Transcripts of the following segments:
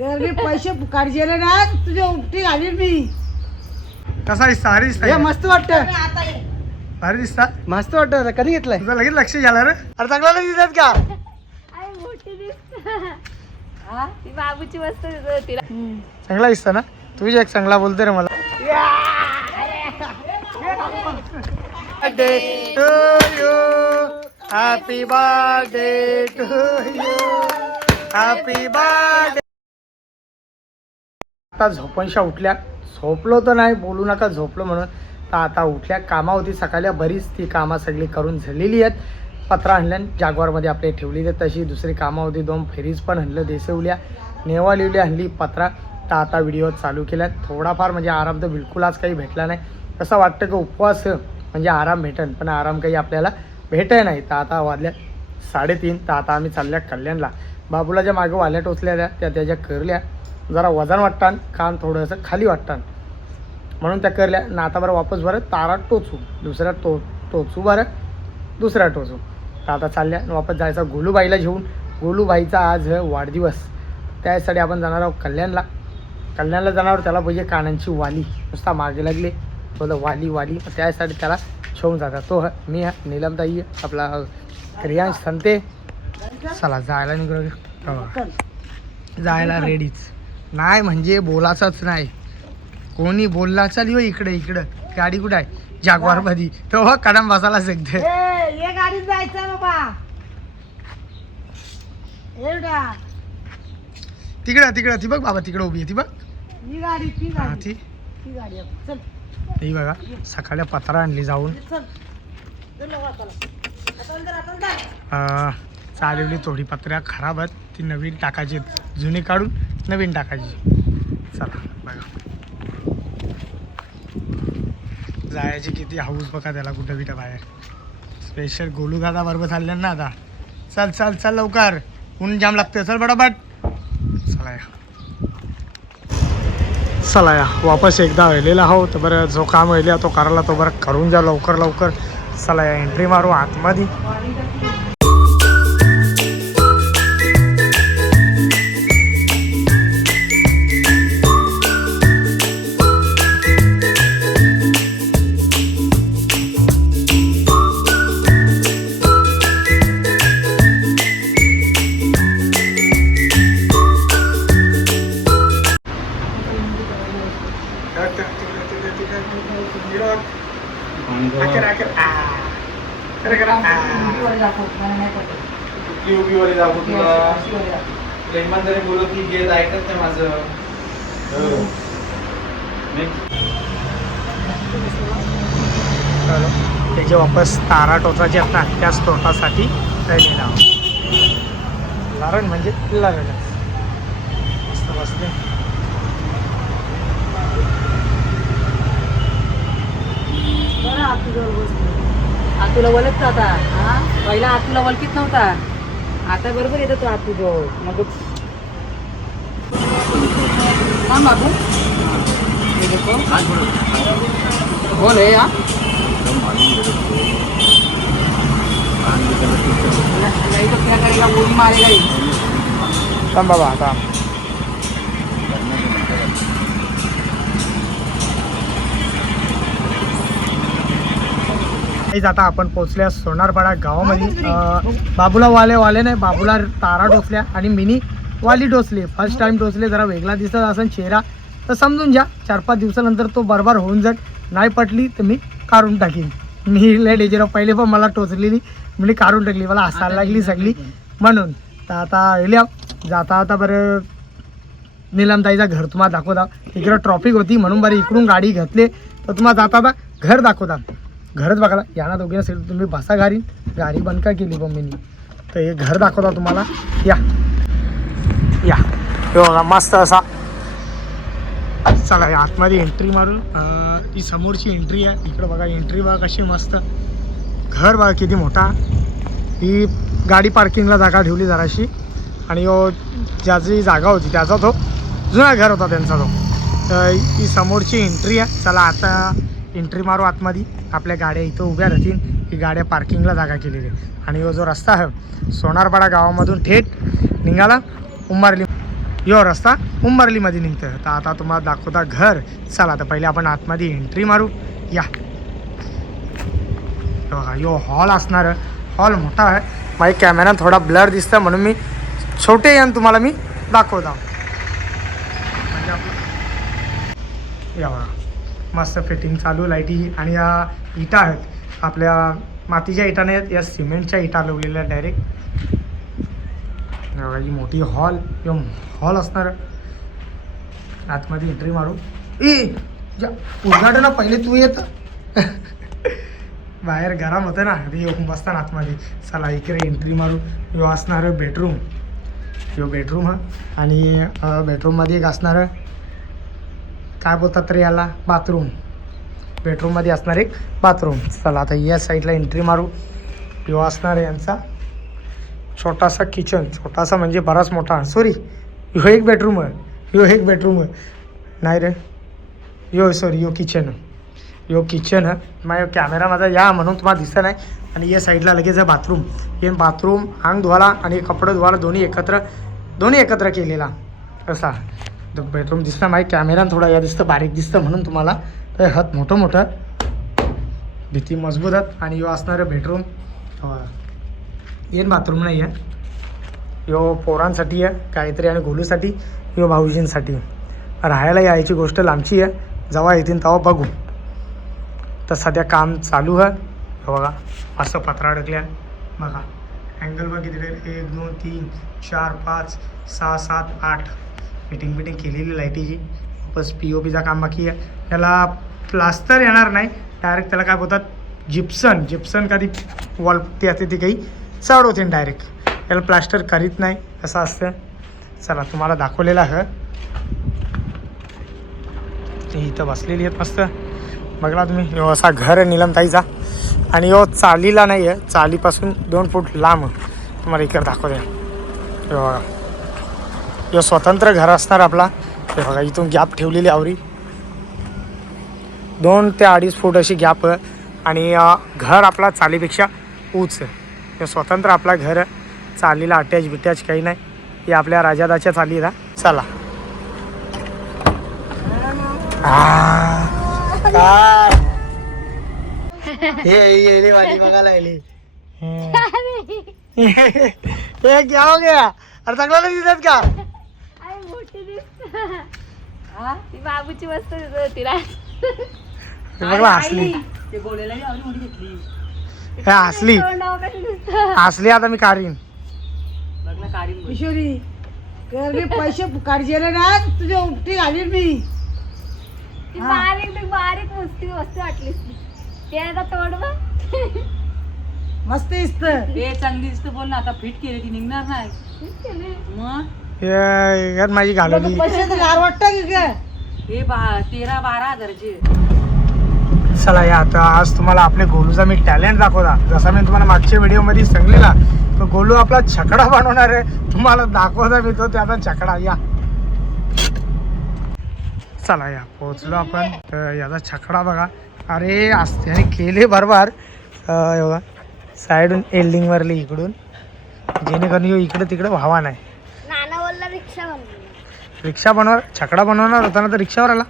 पैसे काढजेले ना तुझ्या उपटी घालीन मी. कसा दिसता? भारी दिसता. हे मस्त वाटतं. भारी दिसता. मस्त वाटतं. कधी घेतलंय? तुझं लगेच लक्ष झालं रे. अरे चांगला नाही दिसत का? मोठी दिसत ती बाबूची वस्तू तिला चांगला दिसता ना. तुझी एक चांगला बोलतो रे मला. Birthday to you, happy birthday to you, happy birthday. आता झोपणशा उठल्या. झोपलो तर नाही, बोलू नका झोपलो म्हणून. तर आता उठल्या. कामा होती सकाळी बरीच, ती कामं सगळी करून झालेली आहेत. पत्रा आणल्यान जागवारमध्ये आपले ठेवली आहेत. तशी दुसरी कामं होती. 2 फेरीज पण आणलं, देसवल्या, नेवा लिवली, आणली पत्रा. तर आता व्हिडिओ चालू केला. थोडाफार म्हणजे आराम तर बिलकुल आज काही भेटला नाही. असं वाटतं की उपवास म्हणजे आराम भेटेल, पण आराम काही आपल्याला भेटाय नाही. तर आता वाजल्या 3:30. तर आता आम्ही चालल्या कल्याणला. बाबूला ज्या मागं वाल्या टोचल्या त्या त्याच्या करल्या. जरा वजन वाटतं, कान थोडंसं खाली वाटतं म्हणून त्या करल्या ना. आता बरं वापस बरं तारा टोचू, दुसऱ्या टोचू बरं, दुसऱ्या टोचू. तर आता चालल्या वापस जायचं गोलूबाईला घेऊन. गोलूबाईचा आज वाढदिवस, त्यासाठी आपण जाणार आहोत कल्याणला. कल्याणला जाणार त्याला पाहिजे कानांची वाली. नुसता मागे लागले बोल वाली. त्यासाठी त्याला ठेवून जातात. तो मी नीलमताई आपला क्रियांश संते. चला जायला निघलो. जायला रेडीच नाही म्हणजे बोलायचंच नाही. कोणी बोलला चल यो इकडं गाडी कुठं आहे? जागवार मध्ये. तो कदम बसायला शकते. ये गाडीत जायचं बाबा. तिकडं ती बघ बाबा, तिकडं उभी आहे ती बघ. ही गाडी ती हा गाडी ती गाडी चल. ही बघा. सकाळी पत्रा आणली जाऊन. चालवली. थोडी पत्र्या खराब आहेत, ती नवीन टाकायची, जुनी काढून नवीन टाकायची. चला बघा जायची किती हाऊस बघा त्याला कुठं बाहेर. स्पेशल गोलू दादा बरोबर चालले ना आता. चल लवकर, ऊन जाम लागते. चल बडाबट. चला या वापस एकदा व्हायलेला हो. तर बरं जो काम व्हायला तो करायला तो बरं करून जा लवकर. चला या एंट्री मारू आतमध्ये. त्याचे वापस तारा टोचाचे आहेत ना, त्याच टोटासाठी राहिलेला कारण म्हणजे लागलं मस्त बसले. आतूला वलत आता. हा पहिला आतूला वलकीत नव्हता, आता बरोबर येतो तो आतू जवळ. मग थांब बाबू. ये देखो बोल है या नहीं तो क्या करेगा, गोली मारेगा ही. थांब बाबा आता. आता आपण पोचल्या सोनारपाडा गावामध्ये. बाबूला वाले नाही, बाबूला तारा टोचल्या आणि मिनी वाली टोचली. फर्स्ट टाइम टोचले, जरा वेगळा दिसत असेल चेहरा तर समजून घ्या. 4-5 दिवसानंतर तो बरोबर होऊन जात. नाही पटली तर मी काढून टाकीन. मी लय डेजर पहिले पण मला टोचलेली, मी काढून टाकली. मला हसायला लागली सगळी म्हणून. तर आता गेल्या जाता बरं नीलमताईचा घर तुम्हाला दाखवता. इकडं ट्रॉफिक होती म्हणून बरं इकडून गाडी घेतली. तर तुम्हाला जाता घर दाखवता. घरच बघायला यांना दोघे असेल तुम्ही बसा. गाडी बंद का केली मम्मीनी. तर हे घर दाखवता तुम्हाला. या हे बघा मस्त असा. चला आतमध्ये एंट्री मारून. ही समोरची एंट्री आहे. इकडं बघा एंट्री बघा कशी मस्त. घर बघा किती मोठा. ही गाडी पार्किंगला जागा ठेवली जराशी. आणि ज्याची जागा होती त्याचा तो जुना घर होता त्यांचा तो. तर ही समोरची एंट्री आहे. चला आता एंट्री मारू आतमध्ये. आपल्या गाड्या इथं उभ्या राहतील. ही गाड्या पार्किंगला जागा केलेली आहे. आणि जो रस्ता आहे सोनारपाडा गावामधून थेट निघाला उंबारली. यो रस्ता उंबरलीमध्ये निघतं. तर आता तुम्हाला दाखवता घर. चला तर पहिले आपण आतमध्ये एंट्री मारू. या बघा यो हॉल असणार. हॉल मोठा आहे. माझ्या कॅमेरा थोडा ब्लर दिसतं म्हणून मी छोटे यान तुम्हाला मी दाखवतो. म्हणजे आपलं या बघा मस्त फिटिंग चालू लाईटी. आणि या इटा आहेत आपल्या मातीच्या इटा नाही आहेत, या सिमेंटच्या इटा लावलेल्या डायरेक्ट. बघा ही मोठी हॉल. यो हॉल असणार. आतमध्ये एंट्री मारू. उद्घाटन पहिले तू येत बाहेर गरम होतं ना ते येऊन बसताना आतमध्ये. चला इकडे एंट्री मारू. यो असणार बेडरूम. यो बेडरूम हा. आणि बेडरूममध्ये एक असणार काय बोलतात तर याला बाथरूम. बेडरूममध्ये असणार एक बाथरूम. चला आता या साईडला एंट्री मारू. यो असणार यांचा छोटासा किचन. छोटासा म्हणजे बराच मोठा. सॉरी ह्यो एक बेडरूम आहे. ह्यो एक बेडरूम आहे नाही रे. यो सॉरी यो किचन. यो किचन आहे. माझ्या कॅमेरा माझा या म्हणून तुम्हाला दिसत नाही. आणि या साईडला लगेच आहे बाथरूम. हे बाथरूम अंग धुवायला आणि कपडे धुवायला दोन्ही एकत्र केलेला असा बेडरूम दिसतं. माझ्या कॅमेरा थोडा या दिसतं बारीक दिसतं म्हणून तुम्हाला. तर हात मोठं भीती मजबूत आहेत. आणि यो असणारं बेडरूम. येन बाथरूम नाही आहे. यो पोरांसाठी आहे गायत्री आणि गोलूसाठी. यो भाऊजींसाठी. राहायला यायची गोष्ट लांबची आहे. जेव्हा येतील तेव्हा बघू. तर सध्या काम चालू आहे. बघा असं पत्रा अडकल्या. बघा अँगल बघ किती 1 2 3 4 5 6 7 8 फिटिंग केलेली लाईटीची. बस POPचा काम बाकी आहे. त्याला प्लास्टर येणार नाही. डायरेक्ट त्याला काय बोलतात जिप्सन कधी वॉल ते असते ती काही चढ होते डायरेक्ट. त्याला प्लास्टर करीत नाही असं असतं. चला तुम्हाला दाखवलेलं आहे. इथं बसलेली आहेत मस्त. बघला तुम्ही यो असा घर आहे नीलमताईचा. आणि यो चालीला नाही आहे. चालीपासून 2 फूट लांब तुम्हाला इकडे दाखवते. हे बघा यो स्वतंत्र घर असणार आपला. हे बघा इथून गॅप ठेवलेली आवरी 2 ते 2.5 फूट अशी गॅप. आणि घर आपला चालीपेक्षा उंच. हे स्वतंत्र आपला घर. चालीला अटॅच काही नाही. हे आपल्या राजादाच्या चाली ना. चला काय हे वाली बघायला आली. हे क्या हो गया? अरे चांगला नाही दिसत का? मोठी दिसत. ती बाबूची वस्तू दिसत तिला. बघला असली. ते गोळ्याला आवडी मोठी घेतली. हे असली असली आता मी काढीन. बघला काढीन. किशोरी मी पैसे काढले ना तुझ्या उपटी घालीन मी. ती बारीक वस्तू वाटलीस. ते आता तोड बघ. मस्त दिसत. ते चांगली दिसतं बोल ना. आता फिट केली ती निघणार नाही मग. यार माझी घालवली. पैसे तर गार वाटतं की काय? हे 13-12 हजाराचे. चला या आता आज तुम्हाला आपले गोलूचा मी टॅलेंट दाखवता. जसा मी तुम्हाला मागच्या व्हिडिओमध्ये सांगलेला तो गोलू आपला छकडा बनवणार आहे. तुम्हाला दाखवता मी तो त्याचा छकडा. या चला या पोहोचलो आपण. तर याचा छकडा बघा. अरे त्याने केले बरोबर. एवढा साईडून एल्डिंग वरली इकडून जेणेकरून यो इकडे तिकडे व्हावा नाही. नाना बोलला रिक्षा बनवणार छकडा बनवणार होता ना तर रिक्षावर आला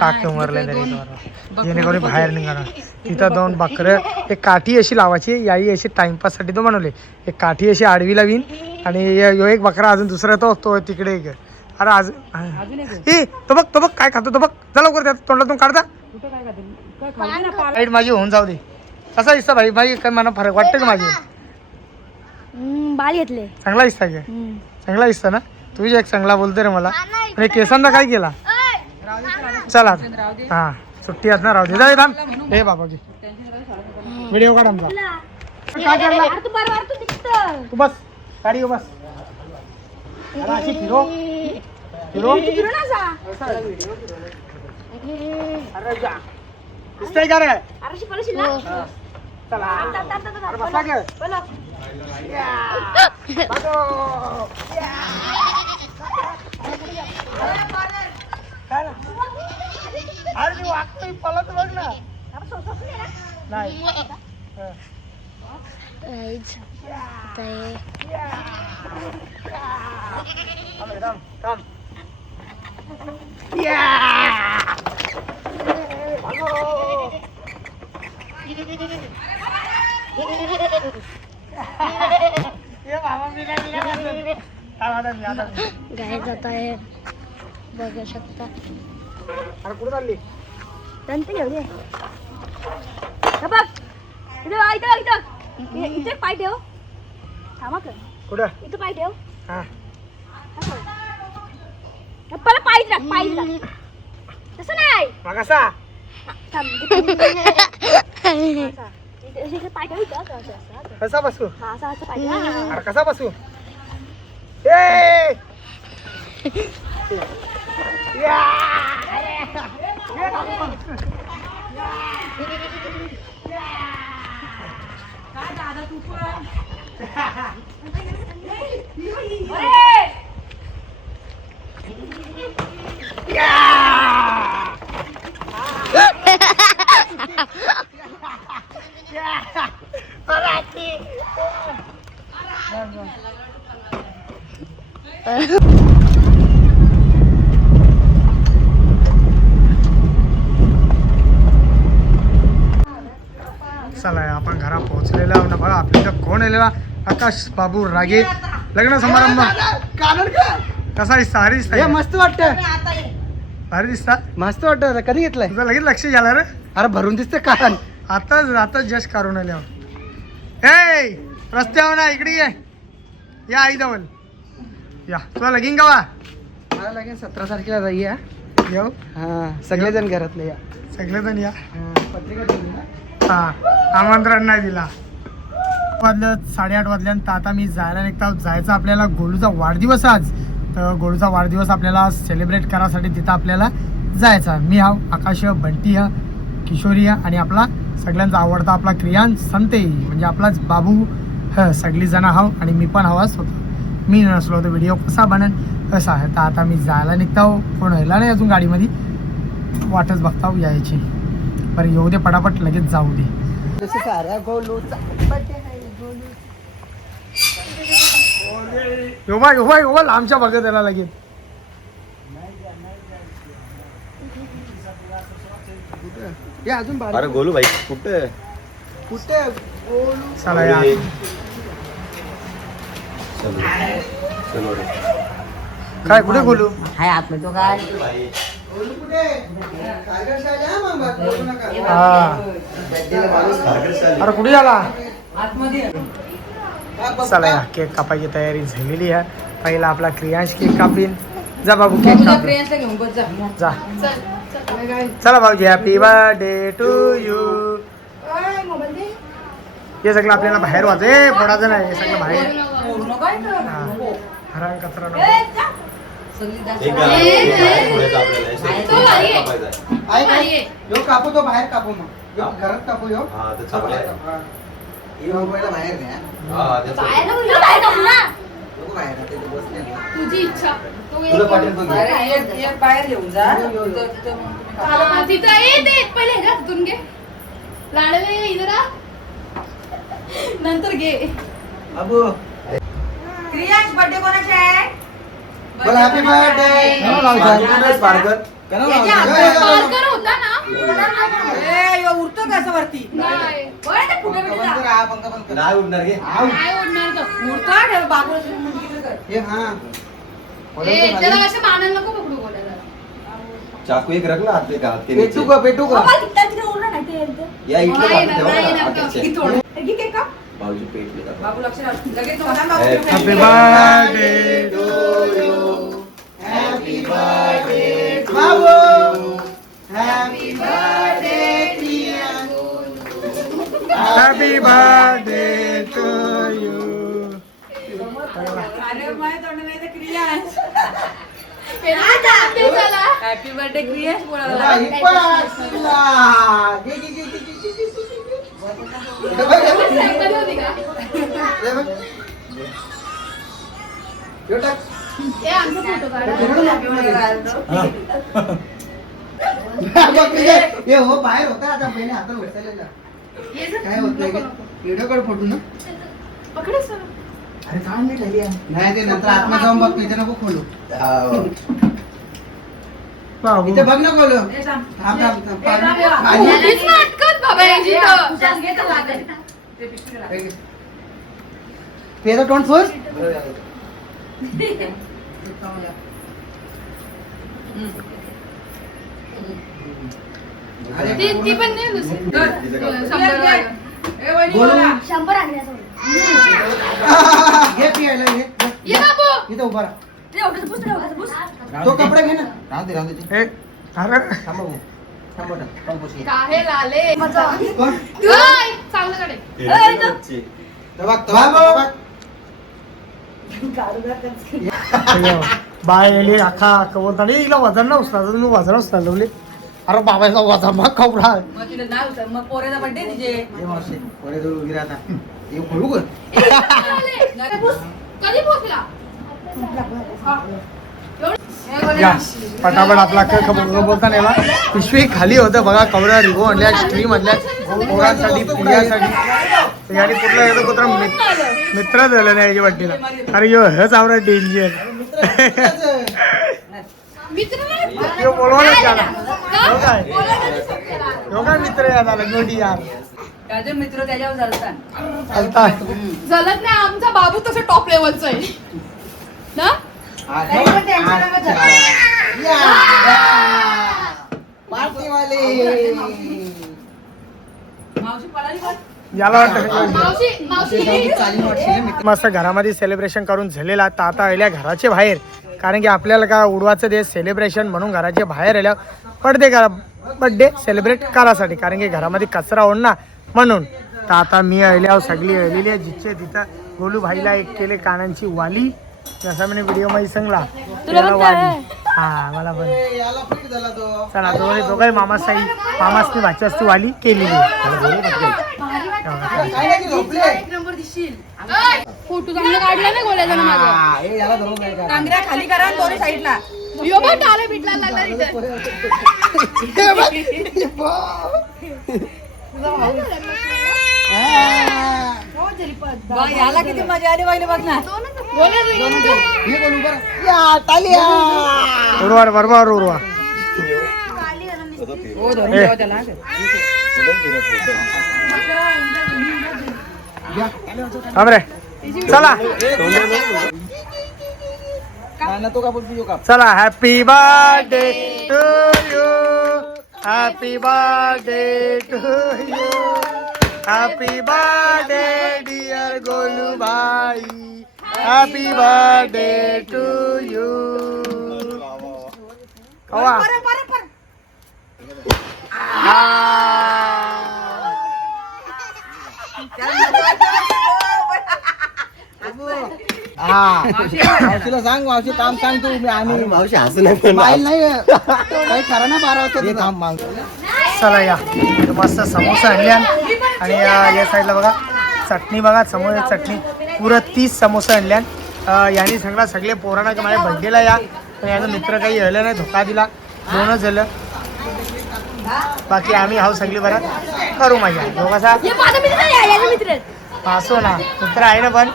टाकून मारले जेणेकरून बाहेर निघाला. तिथं 2 बकरं एक काठी अशी लावायची. याही अशी टाइमपाससाठी तो बनवले. एक काठी अशी आडवी लावीन आणि यो एक बकरा अजून दुसरा तो तिकडे एक. अरे आज ए तो बघ काय खातो तो बघ. चला लवकर त्यात तोंडातून काढता. कुठं काय खाते? काय खाऊ दे ना. लाईट माझी होऊन जाऊ दे. कसा दिसता भाई काय मला फरक वाटतं का माझी? बाल घेतले. चांगला दिसता का? चांगला दिसता ना. तुझी एक चांगला बोलते रे मला. आणि केसांना काय केला? चला हा सुट्टी असणार राहू दे. जाऊ थांब. हे बाबा की व्हिडिओ काढ आमचा. काय करला तू? बस गाडी बस. अरे अशी फिरो अरे जा दिसतंय का रे? चला अरे बसा गे. अरे मी वागतोय पलत बघ ना. नाही थांब थांब. गाय जात आहे बघू शकता. अरे कुठे चालली? दंत घेऊ दे. हे बघ इथं इथे पाय ठेव. थांबा का कुठं? इथं पाय ठेव. हा पहिला पाय टाक पाय टाक. तसं नाही मग कसा? पाय ठेव इथं असं असं असं. कसा बसू? हा असं असं पाय ठेव. अरे कसा बसू? ए चला आपण घरा पोहोचलेलो आहोत ना. बघा आपल्या इथं कोण आलेला? आकाश बाबू रागे. लग्न समारंभ कसा दिसता? भारी दिसता. मस्त वाटतं. भारी दिसता. मस्त वाटतं. कधी घेतलंय? तुझं लगेच लक्ष झालं रे. अरे भरून दिसते कान. आताच जस्ट काढून आले आहोत. ए रस्त्यावर ना इकडे ये. या आई जवळ या. तुला लगीन गावा मला लागेल 17 तारखेला जाऊया. येऊ. हा सगळेजण घरातले या. सगळेजण या. पत्रिका ठेवली ना. हा आमंत्रण नाही दिला. वाजलं 8:30 वाजल्यानंतर आता मी जायला निघतो. जायचं आपल्याला गोलूचा वाढदिवस आज. तर गोलूचा वाढदिवस आपल्याला सेलिब्रेट करायसाठी तिथं आपल्याला जायचा. मी हा आकाश, बंटी हा, किशोरी हा आणि आपला सगळ्यांचा आवडता आपला क्रियान संते म्हणजे आपलाच बाबू ह सगळी जण हाव आणि मी पण हवाच होतो. मी नसलो तर व्हिडिओ कसा बनेल कसा आहे. तर आता मी जायला निघतो. कोण व्हायला नाही अजून गाडीमध्ये. वाटच बघता यायची. बरं येऊ दे पटापट लगेच जाऊ दे. जसं सारा गोलूचा यो लांबच्या बघत त्याला लगेच. हे अजून अरे गोलू भाई कुठे कुठे गोलू चला या. चलो रे काय कुठे बोलू? हाय आतमध्ये तो काय गोलू कुठे? कारगर साहेब या मामा बोलू नका. हा अरे कुठे आला? आतमध्ये चला या केक कापायची तयारी झालेली आहे. पहिला आपला क्रियांश केक कापीन. जा बाबू केक काप. प्रियांशला घेऊन बस जा. जा चला भाऊजी हॅपी बर्थडे टू यू. हे सगळं आपल्याला बाहेर वाजे पडायचं नाही. हे सगळं बाहेर पूर्ण काय कर. हा. हरण कचरा नको. सगळी एक दाखव. आहे का? यो कापू तो बाहेर कापू मग. यो घरात कापू यो. हा ते चांगलं आहे. हा. यो पहिला बाहेर न्या. हा ते चांगलं आहे. नको बाहेर ते बसले ना. तुझी इच्छा तुला पाटील बघ अरे एक बाहेर घेऊन जा. यो, यो, यो. तिथं- तिथं मग तुम्ही खा. तिथं येते पहिले ह्याच्यातून घे. लाडवे इधर नंतर घे. बाबू क्रियांश बर्थडे कोणाचा आहे? बोल हॅपी बर्थडे. पारकर होता ना. ए, यो उडतो कसं वरती? नाही बरं ते फुटे बिटे जा. हा पंखा बंद कर. नाही उडणार घे नाही ओढणार तो. उडतो रे बाबूला मुलगी कर. हे हा त्याला असं मानायला नको पकडू बोलायला. चाकू एक रखला हात ते घात के पेटू का पेटू का? बाबा तिथं तिथं उडणार नाही ते येतं. या इकडे नाही, बाजू ठेवा नाही, ना, नाही, आकाशचे. किती तोड. हे घे केक का? भाऊजी पेटले जातात. बाबू लक्ष राहू. लगेच तोंडाला Happy बाबू हॅपी ठेवून. बर्थडे. हॅपी बर्थडे बाबू. Happy birthday happy birthday to you. अरे माझ्या तोंडाला नाही तर क्रियांश. झाला. हॅपी बर्थडे क्रियांश बोलायला. सायकल होती का? ते आमचा फोटो काढा. हे हो बाहेर होता आता पहिले हातात बसायला काय होत नाही व्हिडिओ काढ फोटो ना. पकडे सर. अरे काय नाही ठेवली आहे. नाही ते नंतर आत्मा जाऊन बघ इथे नको खोलू हा. बाबू. इथे बघ ना खोलू ए, थांब. थांब, थांब, थांब. ए, थांब, या. पाणी. मुलीच नाटकं बाबा यांची तर. उशाच घे तर लागेल. ते पिशवीला लाग. पेरा तोंड फोड अरे ती पण नाही दुसरी. तिचं काम. 100 वाला. ए, वहिनी, बोलू. बोला. 100 आणण्याचं. घे पियायला घे ये बाबू. इथं उभा राहा. ते एवढंच पुस, ते एवढंच पुस. तो कपडा घे ना राहू दे राहू दे ए, अरे थांबा भाऊ. थांबा ना. थांब बसूया. काहे लाले. कोण? ओय, चांगलं कडे. ए, इथं. बच्चे. बघ बाय आली अख्खा कवरता नाही हिला वजन ना उचला मी वजन उचलवले. अरे बाबाचा वजन मग कवरा मग तिला नाव उचल. मग पोरेचा बर्थडे तिचे. हे मावशी पुढे जाऊ उभी राहता हे खोलू का ए, लाले. पुस. कधी पोचला? या पटापट आपला खबर बोलता नाही बा. पिशवी खाली होतं बघा कवरा रिगो आणल्या स्ट्रीम आणल्या पोरांसाठी प्रियासाठी याने कुठला येतो कुत्रा मित्र झालं नाही याच्या वाटीला. अरे यो हेच आवडा डेंजर मित्र नाही. यो बोलवायला त्याला का? हो काय बोलायला सोबत्याला. यो काय मित्र यात आला नोटी यार त्याचे मित्र त्याच्यावर चालतात. चालता जलत नाही आमचा बाबू तसं टॉप लेवलचा आहे ना. मावशी पळाली पण. याला वाटतं मावशी मावशी मस्त घरामध्ये सेलिब्रेशन करून झालेला तर आता आल्या घराचे बाहेर. कारण की आपल्याला का उडवाचं दे सेलिब्रेशन म्हणून घराचे बाहेर आल्या बर्थडे सेलिब्रेट करायसाठी. कारण की घरामध्ये कचरा होण ना म्हणून. तर आता मी आल्यावर सगळी आलेली आहे जिथे तिथं गोलू भाईला एक केले कानांची वाली जसा मी व्हिडिओ मध्ये सांगला त्याला वाली. हा मला पण याला फिट झाला तो चला दोघे मामासनी भाच्यासनी वाली केलेली काय नाही झोपले एक नंबर दिसशील. फोटो चांगला काढला ना गोल्याचा ना माझा. हा, हे याला धरून काय करा. कांगऱ्या खाली करा आणि दोन्ही साईडला. यो बघ टाळे भेटला लागला इथे. बघ, याला किती मजा आली पाहिजे बघ ना. गोल्या तू. हे कोण उभं राहा. या, टाळ्या. उडवा बरोबर उडवा. हो, धरून ए. ठेवा त्याला. थांब रे चला नाना तो का बोलतो यो का चला happy birthday to you happy birthday to you happy birthday dear Golu भाई हॅपी बर्थडे टू यू कवा हा मावशीला सांग मावशी काम सांग तू मी आणि मावशी हसू नाही पाहिलं नाही काही करा ना 12 वाजता काम माग चला या मस्त समोसा आणल्या आणि या साईडला बघा चटणी बघा समोसा चटणी पुरं 30 समोसा आणल्या. यांनी सांगला सगळे पोरांना की माझ्या बड्डेला या पण याचा मित्र काही आलं नाही धोका दिला 2च झालं. बाकी आम्ही हाऊ सगळी बरं करू माझ्या दोघाचा ये माझा मित्र आहे, याचा मित्र आहे. असो ना मित्र आहे ना पण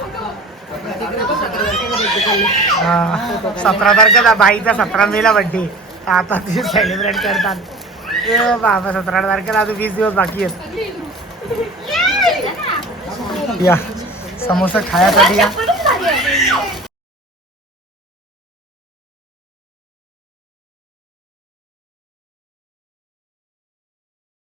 17 तारखेला बाईचा 17 मेला बड्डे आता ते सेलिब्रेट करतात. ए बाबा 17 तारखेला अजून 20 दिवस बाकी आहेत. या समोसा खायासाठी या